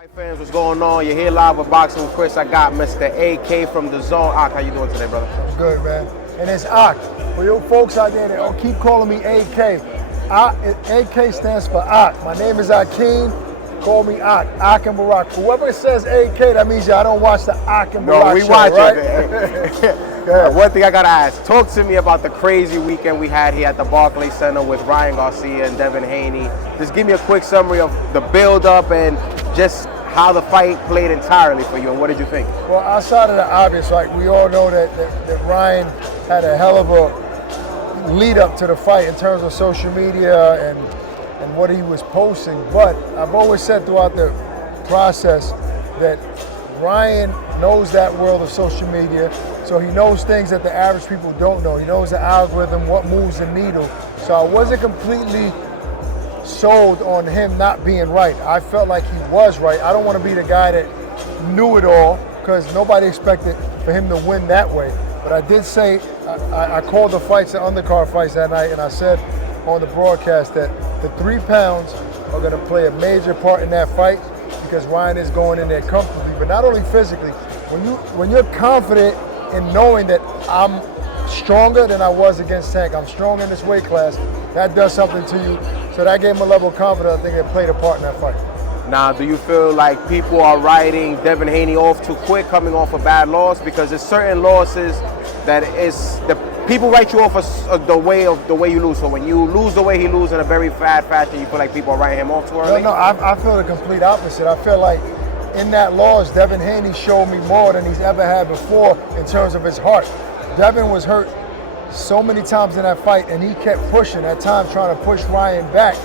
Hi fans, what's going on? You're here live with Boxing with Chris. I got Mr. AK from dazn. Ak, how you doing today, brother? I'm good, man. And it's Ak. For you folks out there that keep calling me AK, AK stands for Ak. My name is Akeem. Call me Ak. Ak and Barack. Whoever says AK, that means y'all don't watch the Ak and Barack we show, watch right? it. One thing I gotta ask, talk to me about the crazy weekend we had here at the Barclays Center with Ryan Garcia and Devin Haney. Just give me a quick summary of the build-up and just how the fight played entirely for you, and what did you think? Well, outside of the obvious, like we all know that Ryan had a hell of a lead up to the fight in terms of social media and what he was posting. But I've always said throughout the process that Ryan knows that world of social media, so he knows things that the average people don't know. He knows the algorithm, what moves the needle. So I wasn't completely sold on him not being right. I felt like he was right. I don't want to be the guy that knew it all, because nobody expected for him to win that way. But I did say, I called the fights, the undercard fights that night, and I said on the broadcast that the 3 pounds are going to play a major part in that fight, because Ryan is going in there comfortably, but not only physically. When you're confident in knowing that I'm stronger than I was against Tank, I'm strong in this weight class, that does something to you. So that gave him a level of confidence, I think, that played a part in that fight. Now, do you feel like people are writing Devin Haney off too quick, coming off a bad loss? Because there's certain losses that people write you off the way you lose. So when you lose the way he loses in a very fast fashion, you feel like people are writing him off too early? No, I feel the complete opposite. I feel like in that loss, Devin Haney showed me more than he's ever had before in terms of his heart. Devin was hurt so many times in that fight, and he kept pushing, at times trying to push Ryan back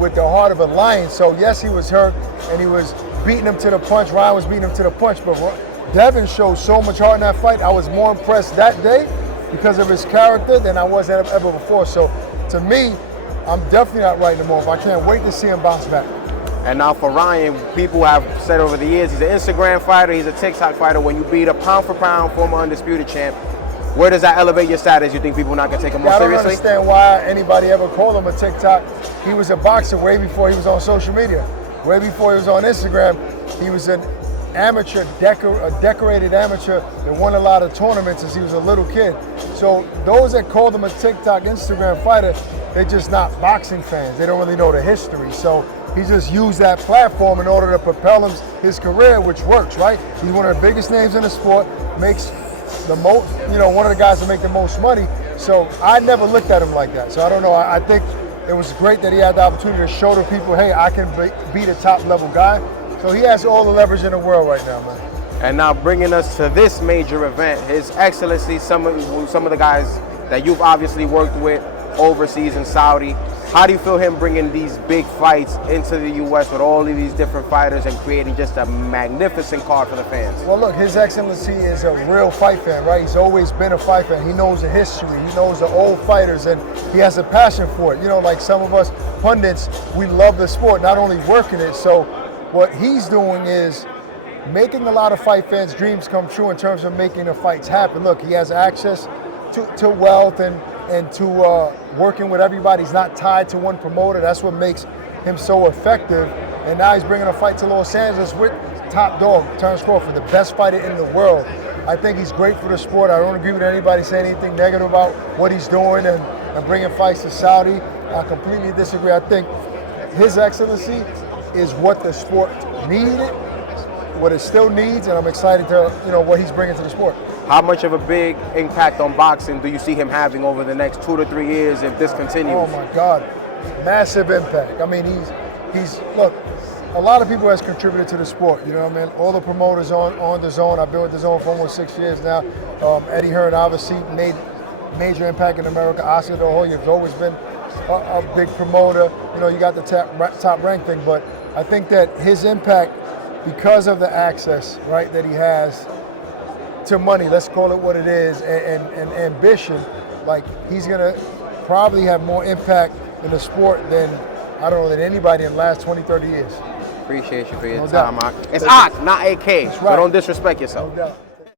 with the heart of a lion. So yes, he was hurt, and he was beating him to the punch. Ryan was beating him to the punch, but Devin showed so much heart in that fight. I was more impressed that day because of his character than I was ever before. So to me, I'm definitely not writing him off. I can't wait to see him bounce back. And now for Ryan, people have said over the years, he's an Instagram fighter, he's a TikTok fighter. When you beat a pound for pound former undisputed champ, where does that elevate your status? You think people are not going to take him more seriously? I don't understand why anybody ever called him a TikTok. He was a boxer way before he was on social media. Way before he was on Instagram, he was an amateur, a decorated amateur that won a lot of tournaments since he was a little kid. So those that called him a TikTok, Instagram fighter, they're just not boxing fans. They don't really know the history. So he just used that platform in order to propel his career, which works, right? He's one of the biggest names in the sport, makes the most, one of the guys that make the most money. So I never looked at him like that. So I don't know. I think it was great that he had the opportunity to show the people, hey, I can be the top level guy. So he has all the leverage in the world right now, man. And now bringing us to this major event, His Excellency, some of the guys that you've obviously worked with overseas in Saudi. How do you feel him bringing these big fights into the U.S. with all of these different fighters and creating just a magnificent card for the fans? Well, look, His Excellency is a real fight fan, right? He's always been a fight fan. He knows the history. He knows the old fighters, and he has a passion for it. Like some of us pundits, we love the sport, not only working it. So what he's doing is making a lot of fight fans' dreams come true in terms of making the fights happen. Look, he has access to wealth and to working with everybody. He's not tied to one promoter. That's what makes him so effective. And now he's bringing a fight to Los Angeles with top dog, Terrence Crawford, the best fighter in the world. I think he's great for the sport. I don't agree with anybody saying anything negative about what he's doing and bringing fights to Saudi. I completely disagree. I think His Excellency is what the sport needed, what it still needs, and I'm excited to, what he's bringing to the sport. How much of a big impact on boxing do you see him having over the next 2 to 3 years if this continues? Oh my God, massive impact. I mean, look, a lot of people has contributed to the sport, you know what I mean? All the promoters on dazn. I've been with dazn for almost 6 years now. Eddie Hearn obviously made major impact in America. Oscar De La Hoya has always been a big promoter. You got the top rank thing, but I think that his impact, because of the access, right, that he has to money, let's call it what it is, and ambition, like he's gonna probably have more impact in the sport than anybody in the last 20, 30 years. Appreciate you for your time, Ak. It's Ak, not AK, so don't disrespect yourself. No doubt.